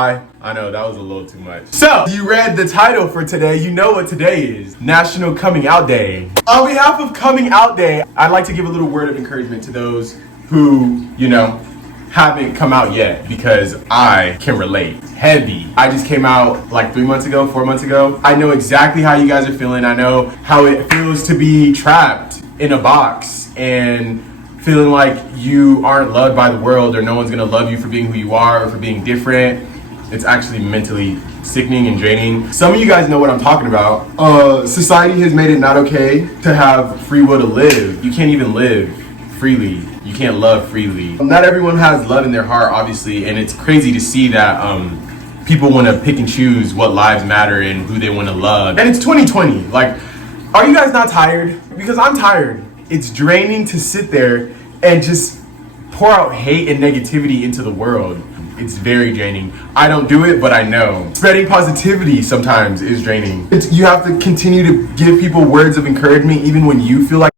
I know that was a little too much. So, you read the title for today. You know what today is. National Coming Out Day. On behalf of Coming Out Day, I'd like to give a little word of encouragement to those who, haven't come out yet, because I can relate. Heavy. I just came out like 4 months ago. I know exactly how you guys are feeling. I know how it feels to be trapped in a box and feeling like you aren't loved by the world, or no one's gonna love you for being who you are or for being different. It's actually mentally sickening and draining. Some of you guys know what I'm talking about. Society has made it not okay to have free will to live. You can't even live freely. You can't love freely. Not everyone has love in their heart, obviously, and it's crazy to see that people want to pick and choose what lives matter and who they want to love. And it's 2020. Like, are you guys not tired? Because I'm tired. It's draining to sit there and just pour out hate and negativity into the world. It's very draining. I don't do it, but I know. Spreading positivity sometimes is draining. You have to continue to give people words of encouragement even when you feel like.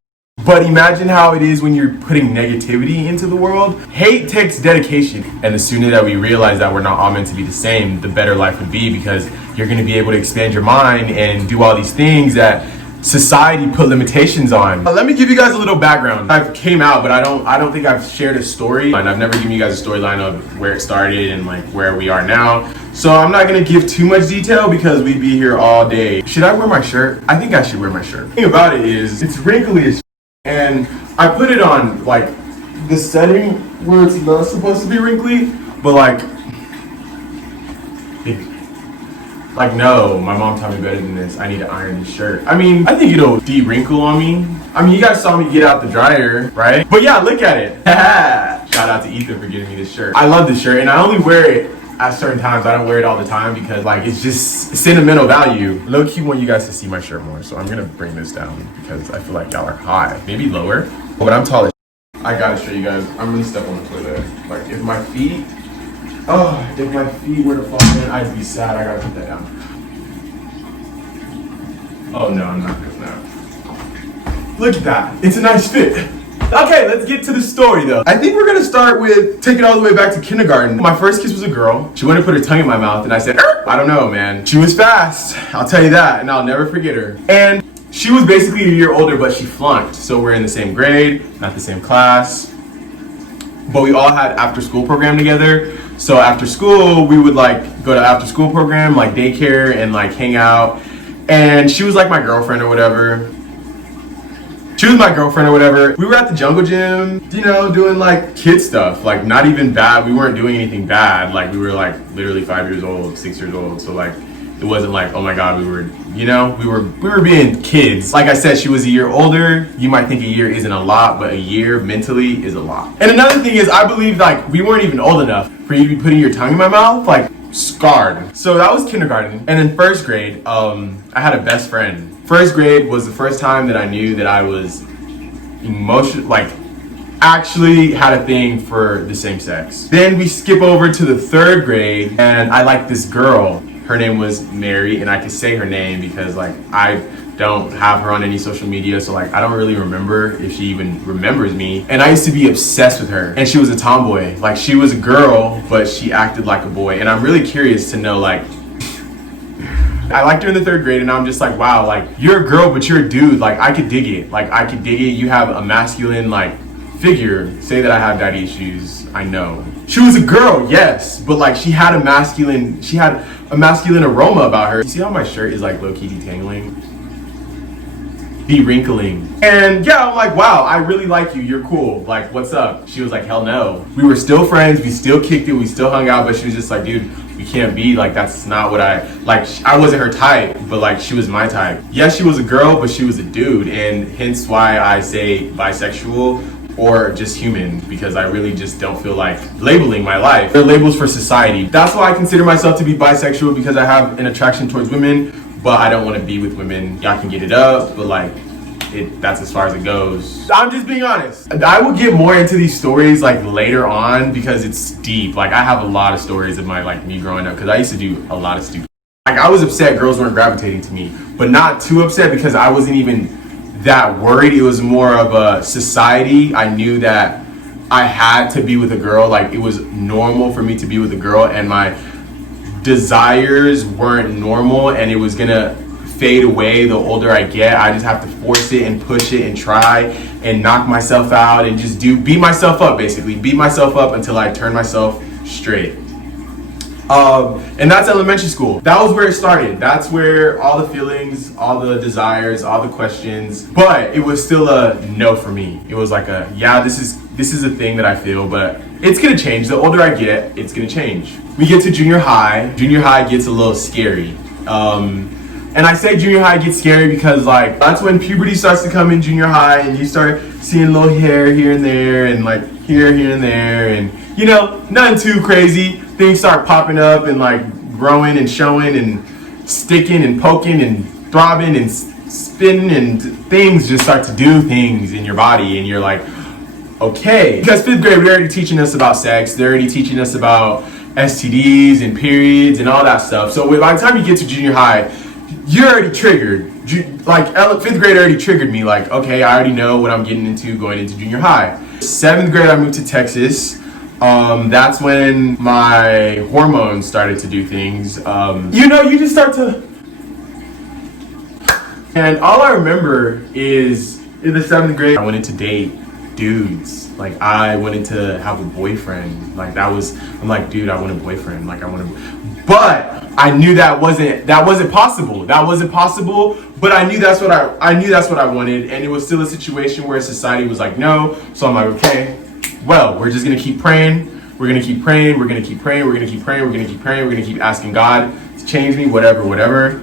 But imagine how it is when you're putting negativity into the world. Hate takes dedication. And the sooner that we realize that we're not all meant to be the same, the better life would be, because you're going to be able to expand your mind and do all these things that society put limitations on. Let me give you guys a little background. I came out, but I don't think I've shared a story, and I've never given you guys a storyline of where it started and like where we are now. So I'm not gonna give too much detail because we'd be here all day. Should I wear my shirt? I think I should wear my shirt. The thing about it is, it's wrinkly as shit, and I put it on like the setting where it's not supposed to be wrinkly, but no, my mom taught me better than this. I need to iron this shirt. I mean, I think it'll de-wrinkle on me. I mean, you guys saw me get out the dryer, right? But yeah, look at it. Shout out to Ethan for giving me this shirt. I love this shirt, and I only wear it at certain times. I don't wear it all the time because like it's just sentimental value. Low key want you guys to see my shirt more, so I'm gonna bring this down because I feel like y'all are high. Maybe lower, but I'm tall as shit. I gotta show you guys. I'm gonna step on the toilet. Like if my feet were to fall in, I'd be sad. I gotta put that down. Oh no, I'm not doing that. Look at that. It's a nice fit. Okay, let's get to the story though. I think we're gonna start with take it all the way back to kindergarten. My first kiss was a girl. She wanted to put her tongue in my mouth and I said, I don't know, man. She was fast, I'll tell you that, and I'll never forget her. And she was basically a year older, but she flunked. So we're in the same grade, not the same class, but we all had after school program together. So after school, we would like go to after school program, like daycare, and like hang out. And she was like my girlfriend or whatever. We were at the jungle gym, doing like kid stuff, like not even bad. We weren't doing anything bad. Like we were like literally 5 years old, 6 years old. So like it wasn't like, oh my God, we were being kids. Like I said, she was a year older. You might think a year isn't a lot, but a year mentally is a lot. And another thing is, I believe like we weren't even old enough for you to be putting your tongue in my mouth, like scarred. So that was kindergarten. And in first grade, I had a best friend. First grade was the first time that I knew that I was actually had a thing for the same sex. Then we skip over to the third grade, and I liked this girl. Her name was Mary, and I could say her name because like I don't have her on any social media, so like I don't really remember if she even remembers me. And I used to be obsessed with her, and she was a tomboy. Like she was a girl, but she acted like a boy. And I'm really curious to know, like, I liked her in the third grade, and I'm just like, wow, like you're a girl, but you're a dude. Like I could dig it. Like I could dig it. You have a masculine like figure. Say that I have daddy issues. I know. She was a girl, yes, but like she had a masculine aroma about her. You see how my shirt is like low-key detangling? De-wrinkling. And yeah, I'm like, wow, I really like you. You're cool. Like, what's up? She was like, hell no. We were still friends. We still kicked it. We still hung out, but she was just like, dude, we can't be. Like, that's not what I wasn't her type, but like she was my type. Yes, she was a girl, but she was a dude, and hence why I say bisexual or just human, because I really just don't feel like labeling my life. They're labels for society. That's why I consider myself to be bisexual, because I have an attraction towards women, but I don't want to be with women. Y'all can get it up, but like that's as far as it goes. I'm just being honest. I will get more into these stories like later on because it's deep. Like I have a lot of stories of my like me growing up, because I used to do a lot of stupid. Like I was upset girls weren't gravitating to me, but not too upset because I wasn't even that worried. It was more of a society. I knew that I had to be with a girl. Like it was normal for me to be with a girl, and my desires weren't normal and it was gonna fade away the older I get. I just have to force it and push it and try and knock myself out and just beat myself up, basically. Beat myself up until I turn myself straight. And that's elementary school. That was where it started. That's where all the feelings, all the desires, all the questions, but it was still a no for me. It was like a, yeah, this is a thing that I feel, but it's gonna change. The older I get, it's gonna change. We get to junior high. Junior high gets a little scary. And I say junior high gets scary because like that's when puberty starts to come in junior high and you start seeing little hair here and there and like here and there and you know, nothing too crazy. Things start popping up and like growing and showing and sticking and poking and throbbing and spinning and things just start to do things in your body and you're like, okay. Because 5th grade, they're already teaching us about sex. They're already teaching us about STDs and periods and all that stuff. So by the time you get to junior high, you're already triggered. Like 5th grade already triggered me. Like, okay, I already know what I'm getting into going into junior high. 7th grade, I moved to Texas. That's when my hormones started to do things. You know, you just start to... And all I remember is in the 7th grade, I wanted to date dudes. Like, I wanted to have a boyfriend. Like, I'm like, dude, I want a boyfriend. Like, but I knew that wasn't possible. That wasn't possible, but I knew that's what I wanted, and it was still a situation where society was like, no. So I'm like, okay, well, we're just gonna keep praying. We're gonna keep praying. We're gonna keep praying. We're gonna keep praying. We're gonna keep praying. We're gonna keep asking God to change me, whatever.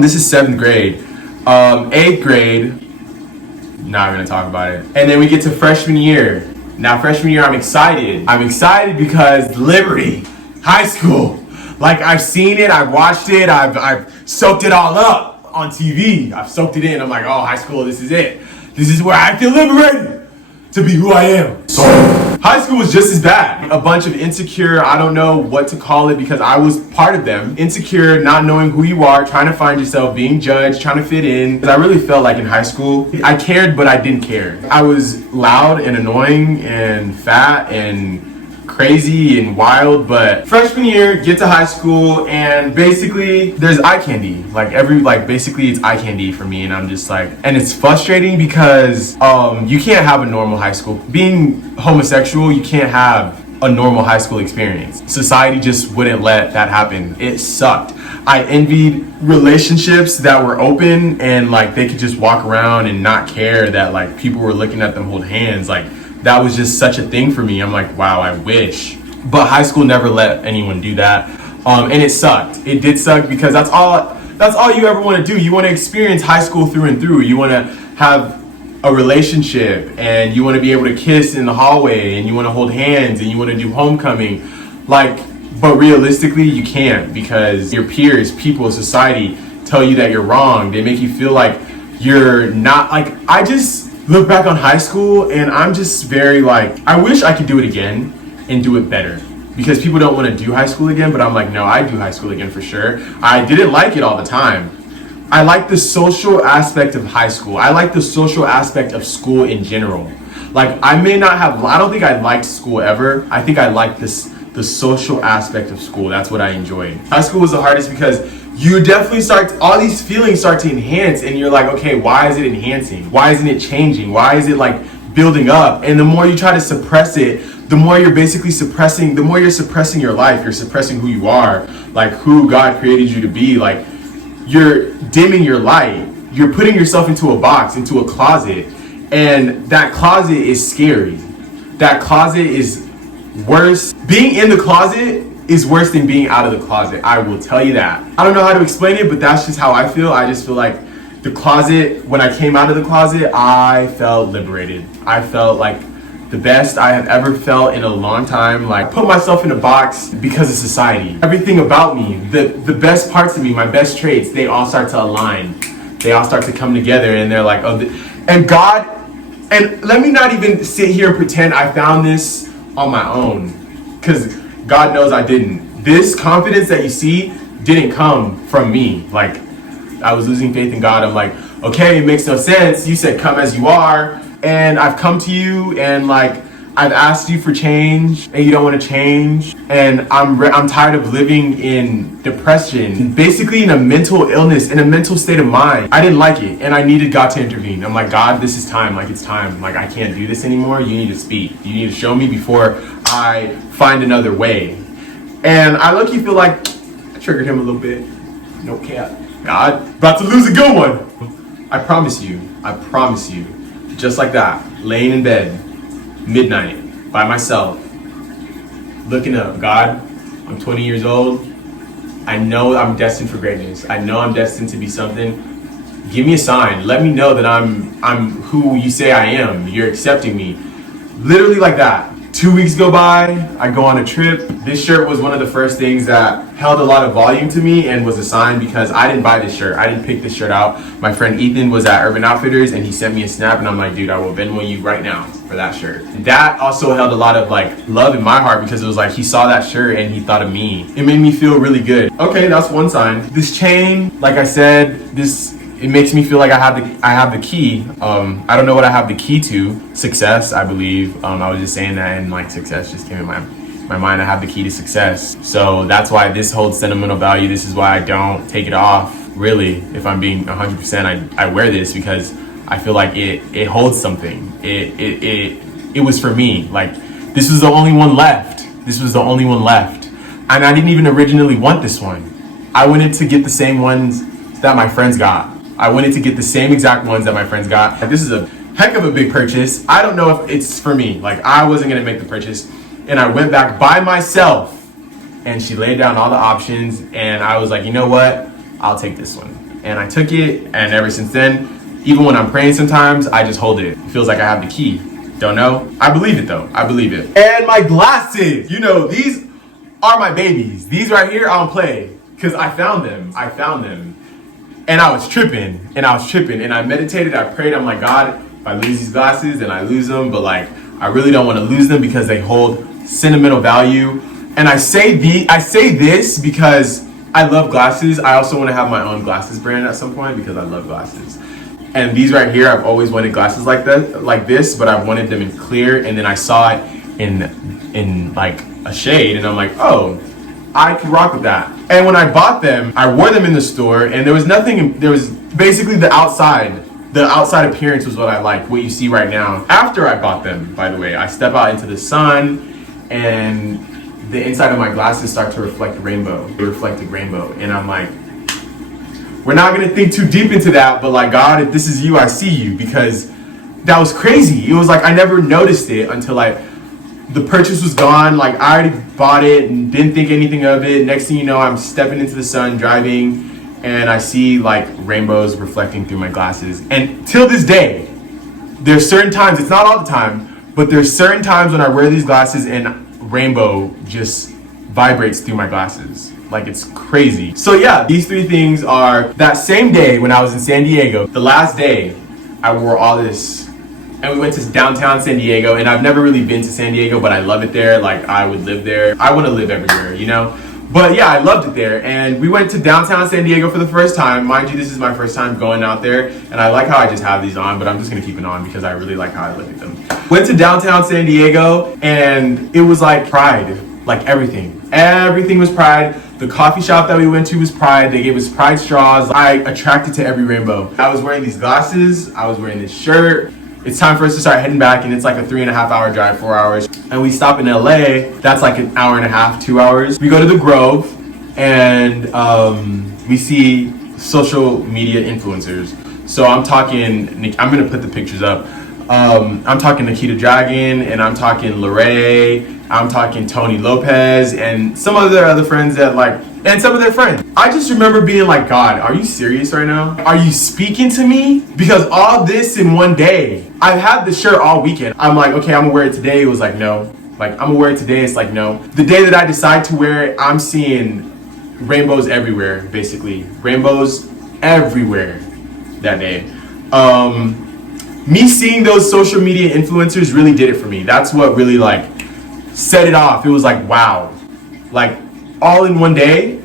This is 7th grade. 8th grade, not gonna talk about it. And then we get to freshman year. Now, freshman year, I'm excited. I'm excited because Liberty High School. Like, I've seen it, I've watched it, I've soaked it all up on TV. I've soaked it in. I'm like, oh, high school, this is it. This is where I feel liberated to be who I am. So, high school was just as bad. A bunch of insecure, I don't know what to call it because I was part of them. Insecure, not knowing who you are, trying to find yourself, being judged, trying to fit in. I really felt like in high school, I cared, but I didn't care. I was loud and annoying and fat and crazy and wild, but freshman year, get to high school, and basically there's eye candy. Basically it's eye candy for me, and I'm just like, and it's frustrating because you can't have a normal high school. Being homosexual, you can't have a normal high school experience. Society just wouldn't let that happen. It sucked. I envied relationships that were open and like they could just walk around and not care that like people were looking at them hold hands. Like, that was just such a thing for me. I'm like, wow, I wish. But high school never let anyone do that. And it sucked. It did suck because that's all you ever want to do. You want to experience high school through and through. You want to have a relationship and you want to be able to kiss in the hallway and you want to hold hands and you want to do homecoming. But realistically, you can't because your peers, people, society tell you that you're wrong. They make you feel like you're not, like, I just look back on high school and I'm just very like, I wish I could do it again and do it better because people don't want to do high school again, but I'm like, no, I do high school again for sure. I didn't like it all the time. I like the social aspect of high school. I like the social aspect of school in general. Like, I don't think I liked school ever. I think I liked the social aspect of school. That's what I enjoyed. High school was the hardest because you definitely all these feelings start to enhance and you're like, okay, why is it enhancing? Why isn't it changing? Why is it like building up? And the more you try to suppress it, the more you're suppressing your life. You're suppressing who you are, like who God created you to be. Like, you're dimming your light. You're putting yourself into a box, into a closet. And that closet is scary. That closet is worse. Being in the closet is worse than being out of the closet. I will tell you that. I don't know how to explain it, but that's just how I feel. I just feel like the closet, when I came out of the closet, I felt liberated. I felt like the best I have ever felt in a long time. Like, put myself in a box because of society. Everything about me, the best parts of me, my best traits, they all start to align. They all start to come together and they're like, oh, and God, and let me not even sit here and pretend I found this on my own, because God knows I didn't. This confidence that you see didn't come from me. Like, I was losing faith in God. I'm like, okay, it makes no sense. You said come as you are, and I've come to you, and like, I've asked you for change and you don't want to change, and I'm tired of living in depression, basically in a mental illness, in a mental state of mind. I didn't like it, and I needed God to intervene. I'm like, God, this is time. Like, it's time. Like, I can't do this anymore. You need to speak. You need to show me before I find another way. And I low-key feel like I triggered him a little bit. No cap. God, about to lose a good one. I promise you, just like that, laying in bed, midnight, by myself, looking up, God, I'm 20 years old. I know I'm destined for greatness. I know I'm destined to be something. Give me a sign. Let me know that I'm who you say I am. You're accepting me. Literally like that. 2 weeks go by, I go on a trip. This shirt was one of the first things that held a lot of volume to me and was a sign, because I didn't buy this shirt. I didn't pick this shirt out. My friend Ethan was at Urban Outfitters and he sent me a snap, and I'm like, dude, I will Venmo you right now for that shirt. That also held a lot of like love in my heart, because it was like he saw that shirt and he thought of me. It made me feel really good. Okay, that's one sign. This chain, like I said, it makes me feel like I have the key. I don't know what I have the key to. Success, I believe. I was just saying that, and like success just came in my mind. I have the key to success. So that's why this holds sentimental value. This is why I don't take it off. Really, if I'm being 100%, I wear this because I feel like it holds something. It was for me. Like, this was the only one left. And I didn't even originally want this one. I wanted to get the same ones that my friends got. I wanted to get the same exact ones that my friends got. This is a heck of a big purchase. I don't know if it's for me. Like, I wasn't gonna make the purchase. And I went back by myself, and she laid down all the options, and I was like, you know what? I'll take this one. And I took it, and ever since then, even when I'm praying sometimes, I just hold it. It feels like I have the key. Don't know. I believe it though. I believe it. And my glasses, you know, these are my babies. These right here, I don't play, because I found them. And I was tripping, and I meditated, I prayed. I'm like, God, if I lose these glasses, then I lose them, but like, I really don't want to lose them because they hold sentimental value. And I say this because I love glasses. I also want to have my own glasses brand at some point because I love glasses. And these right here, I've always wanted glasses like this, but I've wanted them in clear, and then I saw it in like a shade, and I'm like, oh, I can rock with that. And when I bought them, I wore them in the store, and there was basically the outside appearance was what I liked, what you see right now. After I bought them, by the way, I step out into the sun, and the inside of my glasses start to reflect rainbow. They reflected rainbow, and I'm like, we're not gonna think too deep into that, but like, God, if this is you, I see you, because that was crazy. It was like, I never noticed it until the purchase was gone. Like, I already bought it and didn't think anything of it. Next thing you know, I'm stepping into the sun, driving, and I see like rainbows reflecting through my glasses. And till this day, there's certain times, it's not all the time, but there's certain times when I wear these glasses and rainbow just vibrates through my glasses. Like, it's crazy. So yeah, these three things are that same day when I was in San Diego, the last day, I wore all this. And we went to downtown San Diego, and I've never really been to San Diego, but I love it there. Like, I would live there. I want to live everywhere, you know? But yeah, I loved it there. And we went to downtown San Diego for the first time. Mind you, this is my first time going out there. And I like how I just have these on, but I'm just going to keep it on because I really like how I look at them. Went to downtown San Diego, and it was like Pride. Like, everything. Everything was Pride. The coffee shop that we went to was Pride. They gave us Pride straws. I attracted to every rainbow. I was wearing these glasses. I was wearing this shirt. It's time for us to start heading back, and it's like a 3.5 hour drive, 4 hours. And we stop in LA, that's like an hour and a half, 2 hours. We go to the Grove, and we see social media influencers. So I'm gonna put the pictures up. I'm talking Nikita Dragon, and I'm talking Lorray, I'm talking Tony Lopez, and some of their other friends and some of their friends. I just remember being like, God, are you serious right now? Are you speaking to me? Because all this in one day. I've had the shirt all weekend. I'm like, okay, I'm gonna wear it today. It was like, no. Like, I'm gonna wear it today. It's like, no. The day that I decide to wear it, I'm seeing rainbows everywhere, basically. Rainbows everywhere that day. Me seeing those social media influencers really did it for me. That's what really like set it off. It was like, wow. Like, all in one day.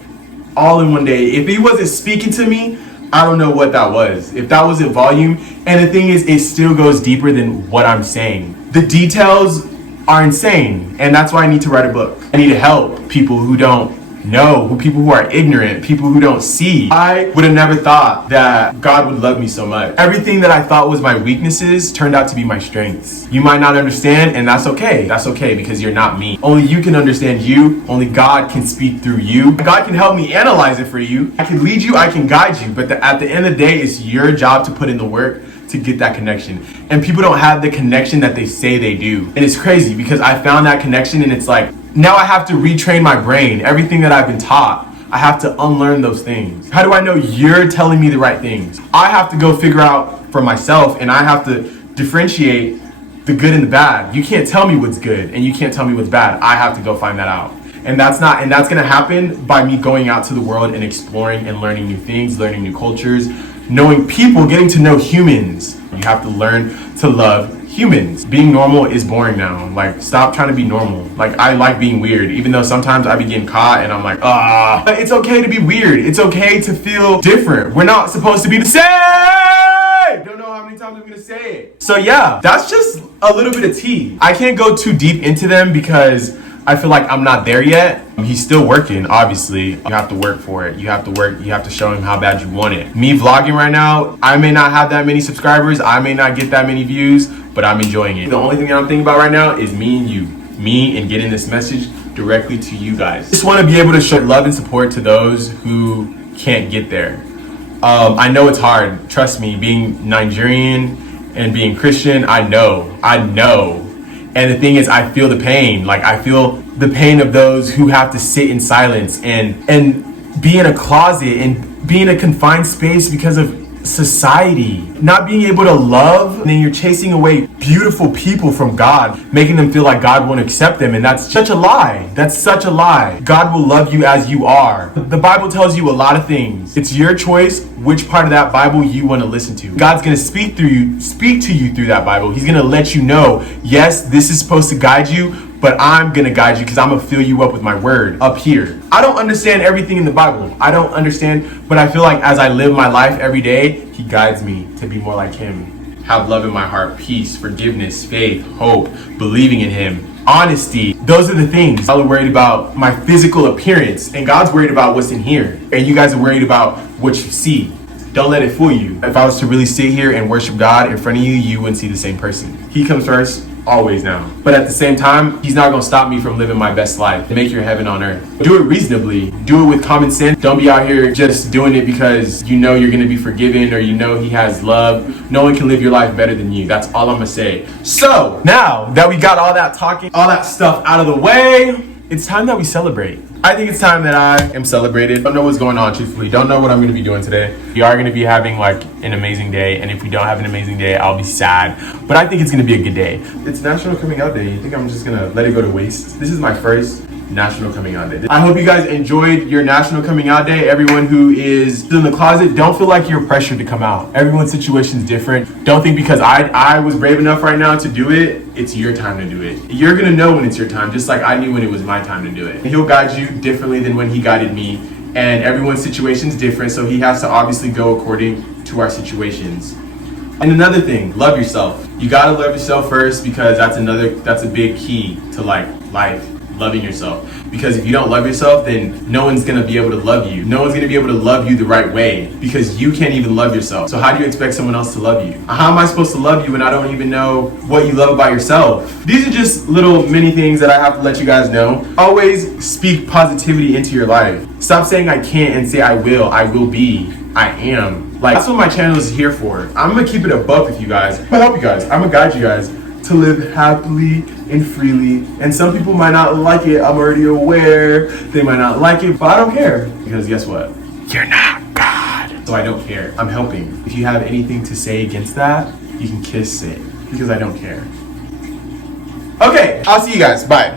If he wasn't speaking to me, I don't know what that was. If that wasn't volume. And the thing is, it still goes deeper than what I'm saying. The details are insane. And that's why I need to write a book. I need to help people who don't know, people who are ignorant, people who don't see. I would have never thought that God would love me so much. Everything that I thought was my weaknesses turned out to be my strengths. You might not understand, and that's okay. That's okay, because you're not me. Only you can understand you. Only God can speak through you. God can help me analyze it for you. I can lead you, I can guide you, but at the end of the day, it's your job to put in the work to get that connection. And people don't have the connection that they say they do. And it's crazy because I found that connection, and it's like, now I have to retrain my brain. Everything that I've been taught, I have to unlearn those things. How do I know you're telling me the right things? I have to go figure out for myself, and I have to differentiate the good and the bad. You can't tell me what's good, and you can't tell me what's bad. I have to go find that out. And that's gonna happen by me going out to the world and exploring and learning new things, learning new cultures, knowing people, getting to know humans. You have to learn to love humans. Being normal is boring now. Like, stop trying to be normal. Like, I like being weird, even though sometimes I be getting caught and I'm like, But it's okay to be weird. It's okay to feel different. We're not supposed to be the same. Don't know how many times I'm gonna say it. So yeah, that's just a little bit of tea. I can't go too deep into them because I feel like I'm not there yet. He's still working, obviously. You have to work for it. You have to work. You have to show him how bad you want it. Me vlogging right now, I may not have that many subscribers. I may not get that many views, but I'm enjoying it. The only thing that I'm thinking about right now is me and you. Me and getting this message directly to you guys. Just want to be able to show love and support to those who can't get there. I know it's hard. Trust me, being Nigerian and being Christian, I know. And the thing is, I feel the pain. Like, I feel the pain of those who have to sit in silence and be in a closet and be in a confined space because of society. Not being able to love, and then you're chasing away beautiful people from God, making them feel like God won't accept them. And that's such a lie. That's such a lie. God will love you as you are. The Bible tells you a lot of things. It's your choice which part of that Bible you want to listen to. God's going to speak to you through that Bible. He's going to let you know, yes, this is supposed to guide you, but I'm going to guide you because I'm going to fill you up with my word up here. I don't understand everything in the Bible. I don't understand, but I feel like as I live my life every day, he guides me to be more like him. Have love in my heart, peace, forgiveness, faith, hope, believing in him, honesty. Those are the things. I'm worried about my physical appearance, and God's worried about what's in here. And you guys are worried about what you see. Don't let it fool you. If I was to really sit here and worship God in front of you, you wouldn't see the same person. He comes first, always now. But at the same time, he's not gonna stop me from living my best life. Make your heaven on earth. Do it reasonably. Do it with common sense. Don't be out here just doing it because you know you're gonna be forgiven or you know he has love. No one can live your life better than you. That's all I'm gonna say. So now that we got all that talking, all that stuff out of the way, it's time that we celebrate. I think it's time that I am celebrated. Don't know what's going on, truthfully. Don't know what I'm going to be doing today. We are going to be having like an amazing day. And if we don't have an amazing day, I'll be sad. But I think it's going to be a good day. It's National Coming Out Day. You think I'm just going to let it go to waste? This is my first National Coming Out Day. I hope you guys enjoyed your National Coming Out Day. Everyone who is still in the closet, don't feel like you're pressured to come out. Everyone's situation is different. Don't think because I was brave enough right now to do it, it's your time to do it. You're gonna know when it's your time, just like I knew when it was my time to do it. He'll guide you differently than when he guided me, and everyone's situation is different, so he has to obviously go according to our situations. And another thing, love yourself. You gotta love yourself first because that's a big key to like life. Loving yourself. Because if you don't love yourself, then no one's gonna be able to love you. No one's gonna be able to love you the right way because you can't even love yourself. So how do you expect someone else to love you? How am I supposed to love you when I don't even know what you love about yourself? These are just little mini things that I have to let you guys know. Always speak positivity into your life. Stop saying I can't and say I will be, I am. Like, that's what my channel is here for. I'm gonna keep it a buck with you guys. I'm gonna help you guys. I'm gonna guide you guys to live happily and freely. And some people might not like it. I'm already aware. They might not like it, but I don't care. Because guess what? You're not God. So I don't care. I'm helping. If you have anything to say against that, you can kiss it. Because I don't care. Okay, I'll see you guys. Bye.